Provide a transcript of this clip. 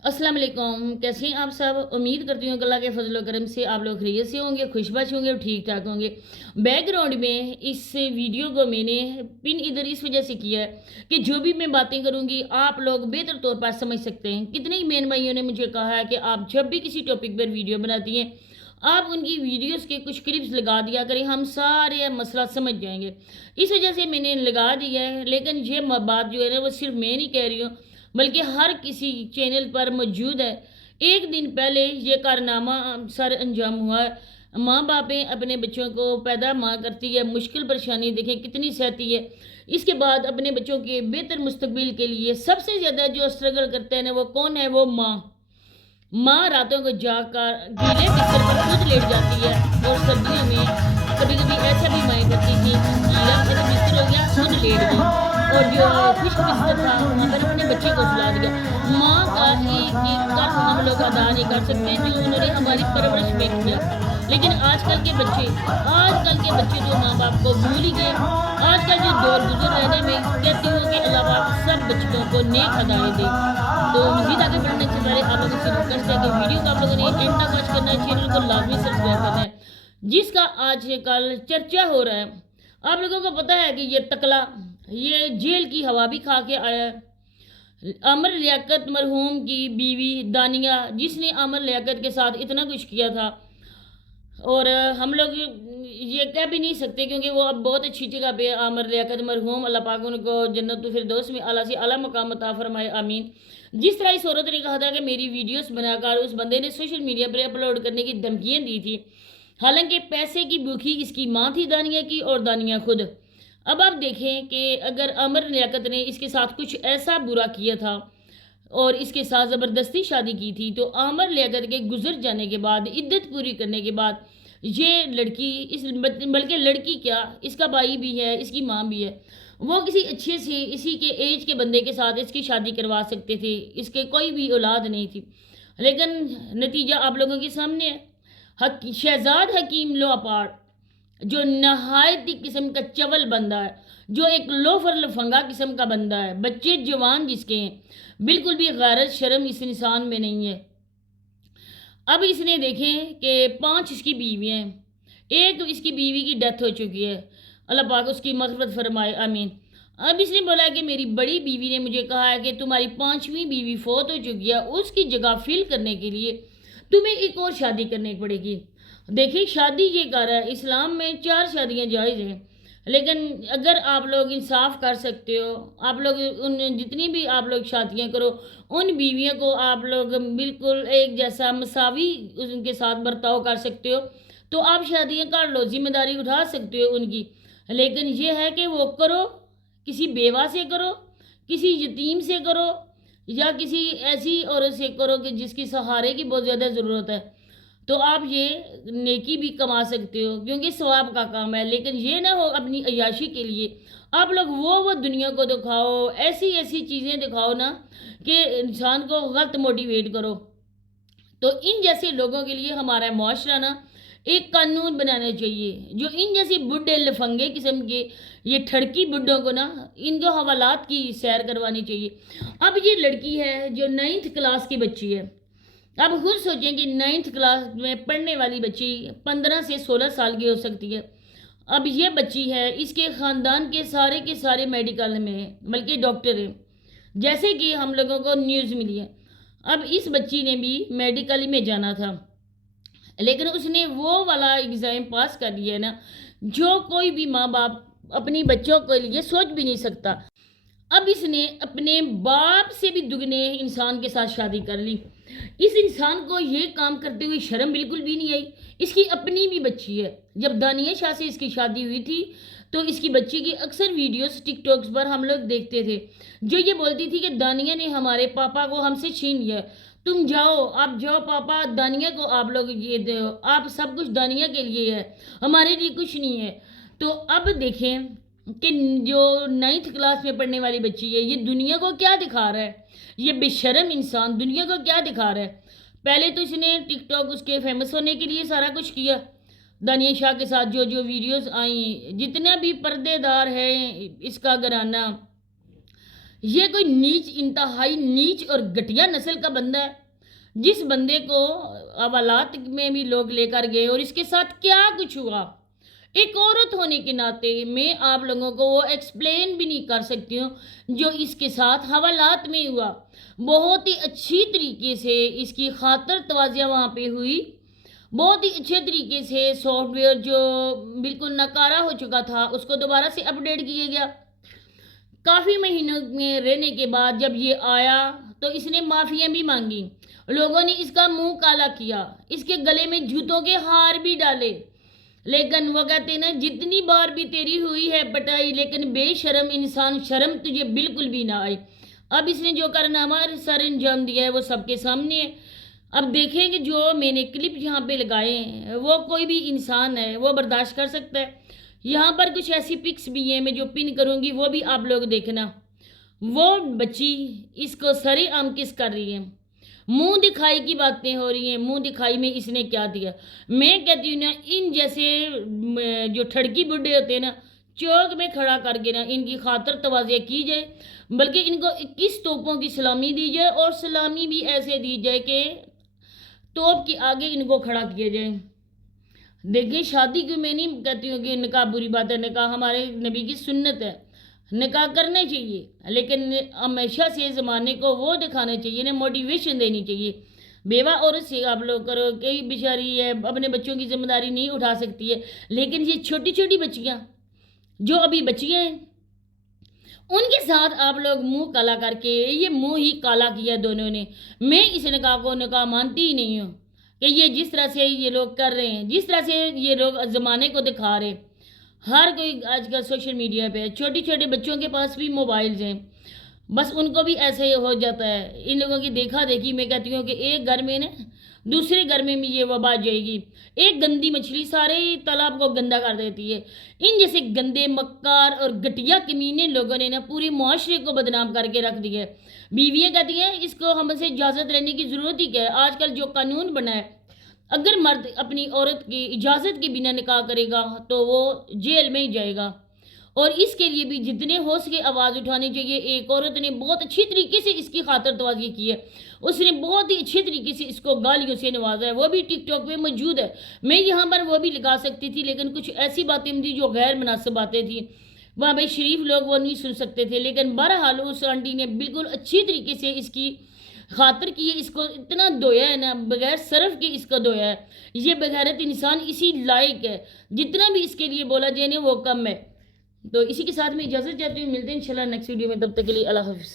अस्सलाम वालेकुम। कैसे हैं आप सब? उम्मीद करती हूँ कि अल्लाह के फजल व करम से आप लोग खैरियत से होंगे, खुशबाश होंगे और ठीक ठाक होंगे। बैकग्राउंड में इस वीडियो को मैंने पिन इधर इस वजह से किया है कि जो भी मैं बातें करूँगी आप लोग बेहतर तौर पर समझ सकते हैं। कितने ही बहन भाइयों ने मुझे कहा है कि आप जब भी किसी टॉपिक पर वीडियो बनाती हैं आप उनकी वीडियोस के कुछ क्लिप्स लगा दिया करें, हम सारे मसला समझ जाएंगे। इस वजह से मैंने लगा दिया है, लेकिन ये बात जो है ना वो सिर्फ मैं नहीं कह रही हूँ बल्कि हर किसी चैनल पर मौजूद है। एक दिन पहले ये कारनामा सर अंजाम हुआ है। माँ बापें अपने बच्चों को पैदा माँ करती है, मुश्किल परेशानी देखें कितनी सहती है। इसके बाद अपने बच्चों के बेहतर मुस्तकबिल के लिए सबसे ज़्यादा जो स्ट्रगल करते हैं ना वो कौन है? वो माँ। माँ रातों को जाकर गीले बिस्तर पर खुद लेट जाती है और सर्दियों में कभी कभी ऐसा भी माएँ करती थी गीला मेरा बिस्तर हो गया खुद लेट गई और जो खुश्क बिस्तर था वहाँ पर अपने बच्चे को सुला दिया। माँ का एक एक कर्ज हम लोग अदा नहीं कर सकते जो उन्होंने हमारी परवरिश में किया। लेकिन आजकल के बच्चे जो माँ बाप को भूल ही गए। आजकल जो दौर गुजर रहने में कहती हूँ कि अल्लाह पाक सब बच्चों को नेक हदायत दे। तो मज़ीद आगे बढ़ने से पहले आप लोगों से रिक्वेस्ट है कि वीडियो को आप लोगों ने एंड तक वॉच करना है, चैनल को लाजमी सब्सक्राइब करना है जिसका आज कल चर्चा हो रहा है। आप लोगों को पता है कि ये तकला ये जेल की हवा भी खा के आया है। अमर लियाकत मरहूम की बीवी दानिया जिसने अमर लियाकत के साथ इतना कुछ किया था और हम लोग ये कह भी नहीं सकते क्योंकि वो अब बहुत अच्छी जगह पे आमर लियाकत मरहूम, अल्लाह पाक उनको जन्नत फिरदौस में आला से आला मकाम अता फरमाए, आमीन। जिस तरह इस औरत ने कहा था कि मेरी वीडियोस बनाकर उस बंदे ने सोशल मीडिया पर अपलोड करने की धमकियाँ दी थी। हालांकि पैसे की भूखी इसकी माँ थी दानिया की और दानिया खुद। अब आप देखें कि अगर अमर लियाकत ने इसके साथ कुछ ऐसा बुरा किया था और इसके साथ ज़बरदस्ती शादी की थी तो आमर लियाकत के गुजर जाने के बाद इद्दत पूरी करने के बाद ये लड़की इस बल्कि लड़की क्या इसका भाई भी है इसकी माँ भी है वो किसी अच्छे से इसी के एज के बंदे के साथ इसकी शादी करवा सकते थे। इसके कोई भी औलाद नहीं थी लेकिन नतीजा आप लोगों के सामने है। शहजाद हकीम लोपार्ड जो नहायती किस्म का चवल बंदा है, जो एक लोफर लफंगा किस्म का बंदा है, बच्चे जवान जिसके हैं, बिल्कुल भी गैरत शर्म इस इंसान में नहीं है। अब इसने देखें कि 5 इसकी बीवियाँ हैं, एक इसकी बीवी की डेथ हो चुकी है, अल्लाह पाक उसकी मग़फ़िरत फरमाए, आमीन। अब इसने बोला कि मेरी बड़ी बीवी ने मुझे कहा है कि तुम्हारी 5वीं बीवी फौत हो चुकी है, उसकी जगह फिल करने के लिए तुम्हें एक और शादी करनी पड़ेगी। देखिए शादी ये कर रहा है, इस्लाम में 4 शादियाँ जायज़ हैं, लेकिन अगर आप लोग इंसाफ कर सकते हो, आप लोग उन जितनी भी आप लोग शादियाँ करो उन बीवियों को आप लोग बिल्कुल एक जैसा मसावी उनके साथ बर्ताव कर सकते हो तो आप शादियाँ कर लो, जिम्मेदारी उठा सकते हो उनकी। लेकिन ये है कि वो करो किसी बेवा से करो, किसी यतीम से करो या किसी ऐसी औरत से करो कि जिसकी सहारे की बहुत ज़्यादा ज़रूरत है तो आप ये नेकी भी कमा सकते हो क्योंकि सवाब का काम है। लेकिन ये ना हो अपनी अय्याशी के लिए आप लोग वो दुनिया को दिखाओ, ऐसी ऐसी चीज़ें दिखाओ ना कि इंसान को गलत मोटिवेट करो। तो इन जैसे लोगों के लिए हमारा मुआशरा ना एक कानून बनाना चाहिए जो इन जैसे बुढ़े लफंगे किस्म के ये ठड़की बुढ़ों को ना इनको हवालात की सैर करवानी चाहिए। अब ये लड़की है जो 9th क्लास की बच्ची है। अब खुद सोचें कि 9th क्लास में पढ़ने वाली बच्ची 15 से 16 साल की हो सकती है। अब ये बच्ची है, इसके ख़ानदान के सारे मेडिकल में हैं, बल्कि डॉक्टर हैं, जैसे कि हम लोगों को न्यूज़ मिली है। अब इस बच्ची ने भी मेडिकल में जाना था लेकिन उसने वो वाला एग्ज़ाम पास कर लिया है ना जो कोई भी माँ बाप अपनी बच्चों के लिए सोच भी नहीं सकता। अब इसने अपने बाप से भी दुगने इंसान के साथ शादी कर ली। इस इंसान को ये काम करते हुए शर्म बिल्कुल भी नहीं आई। इसकी अपनी भी बच्ची है। जब दानिया शाह से इसकी शादी हुई थी तो इसकी बच्ची की अक्सर वीडियोस टिकटॉक्स पर हम लोग देखते थे जो ये बोलती थी कि दानिया ने हमारे पापा को हमसे छीन लिया, तुम जाओ आप जाओ पापा, दानिया को आप लोग ये दो, आप सब कुछ दानिया के लिए है, हमारे लिए कुछ नहीं है। तो अब देखें कि जो 9th क्लास में पढ़ने वाली बच्ची है ये दुनिया को क्या दिखा रहा है, ये बेशर्म इंसान दुनिया को क्या दिखा रहा है। पहले तो इसने टिकटॉक उसके फेमस होने के लिए सारा कुछ किया, दानिया शाह के साथ जो जो वीडियोस आई, जितना भी पर्देदार है इसका घराना, یہ کوئی نیچ، انتہائی نیچ اور گھٹیا نسل کا بندہ ہے، جس بندے کو حوالات میں بھی لوگ لے کر گئے، اور اس کے ساتھ کیا کچھ ہوا، ایک عورت ہونے کے ناطے میں آپ لوگوں کو وہ ایکسپلین بھی نہیں کر سکتی ہوں جو اس کے ساتھ حوالات میں ہوا۔ بہت ہی اچھی طریقے سے اس کی خاطر توازیہ وہاں پہ ہوئی، بہت ہی اچھے طریقے سے سافٹ ویئر جو بالکل ناکارہ ہو چکا تھا اس کو دوبارہ سے اپڈیٹ کیا گیا۔ کافی مہینوں میں رہنے کے بعد جب یہ آیا تو اس نے معافیاں بھی مانگی، لوگوں نے اس کا منہ کالا کیا، اس کے گلے میں جوتوں کے ہار بھی ڈالے، لیکن وہ کہتے ہیں نا، جتنی بار بھی تیری ہوئی ہے پٹائی لیکن بے شرم انسان، شرم تجھے بالکل بھی نہ آئی۔ اب اس نے جو کارنامہ سر انجام دیا ہے وہ سب کے سامنے ہے۔ اب دیکھیں کہ جو میں نے کلپ یہاں پہ لگائے ہیں وہ کوئی بھی انسان ہے وہ برداشت کر سکتا ہے۔ یہاں پر کچھ ایسی پکس بھی ہیں میں جو پن کروں گی، وہ بھی آپ لوگ دیکھنا۔ وہ بچی اس کو سر عام کس کر رہی ہے، منہ دکھائی کی باتیں ہو رہی ہیں، منہ دکھائی میں اس نے کیا دیا۔ میں کہتی ہوں نا، ان جیسے جو ٹھڑکی بڈھے ہوتے ہیں نا، چوک میں کھڑا کر کے نا ان کی خاطر توازیہ کی جائے، بلکہ ان کو 21 توپوں کی سلامی دی جائے، اور سلامی بھی ایسے دی جائے کہ توپ کے آگے ان کو کھڑا کیا جائے۔ دیکھیں، شادی کی میں نہیں کہتی ہوں کہ نکاح بری بات ہے، نکاح ہمارے نبی کی سنت ہے، نکاح کرنا چاہیے، لیکن ہمیشہ سے زمانے کو وہ دکھانا چاہیے نا، موٹیویشن دینی چاہیے۔ بیوہ عورت سے آپ لوگ کرو، کئی بیچاری ہے اپنے بچوں کی ذمہ داری نہیں اٹھا سکتی ہے، لیکن یہ چھوٹی چھوٹی بچیاں جو ابھی بچیاں ہیں ان کے ساتھ آپ لوگ منہ کالا کر کے، یہ منہ ہی کالا کیا دونوں نے۔ میں اس نکاح کو نکاح مانتی ہی نہیں ہوں کہ یہ جس طرح سے یہ لوگ کر رہے ہیں، جس طرح سے یہ لوگ زمانے کو دکھا رہے ہیں۔ ہر کوئی آج کل سوشل میڈیا پہ، چھوٹی چھوٹے بچوں کے پاس بھی موبائلز ہیں، بس ان کو بھی ایسے ہی ہو جاتا ہے۔ ان لوگوں کی دیکھا دیکھی میں کہتی ہوں کہ ایک گھر میں نا دوسرے گھر میں بھی یہ وبا جائے گی۔ ایک گندی مچھلی سارے تالاب کو گندا کر دیتی ہے۔ ان جیسے گندے، مکار اور گھٹیا کمینے لوگوں نے نا پورے معاشرے کو بدنام کر کے رکھ دیا ہے۔ بیویاں کہتی ہیں اس کو ہم سے اجازت لینے کی ضرورت ہی کیا ہے۔ آج کل جو قانون بنا ہے، اگر مرد اپنی عورت کی اجازت کے بنا نکاح کرے گا تو وہ جیل میں ہی جائے گا، اور اس کے لیے بھی جتنے ہو سکے آواز اٹھانی چاہیے۔ ایک عورت نے بہت اچھی طریقے سے اس کی خاطر توازی کی ہے، اس نے بہت ہی اچھے طریقے سے اس کو گالیوں سے نوازا ہے، وہ بھی ٹک ٹاک پہ موجود ہے۔ میں یہاں پر وہ بھی لگا سکتی تھی، لیکن کچھ ایسی باتیں تھیں جو غیر مناسب باتیں تھیں، وہاں پہ شریف لوگ وہ نہیں سن سکتے تھے، لیکن بہرحال اس آنٹی نے بالکل اچھی طریقے سے اس کی خاطر کی ہے، اس کو اتنا دھویا ہے نا، بغیر صرف کے اس کو دھویا ہے۔ یہ بغیرت انسان اسی لائق ہے، جتنا بھی اس کے لیے بولا جائے نا وہ کم ہے۔ تو اسی کے ساتھ میں اجازت چاہتی ہوں، ملتے ہیں انشاءاللہ نیکسٹ ویڈیو میں، تب تک کے لیے اللہ حافظ۔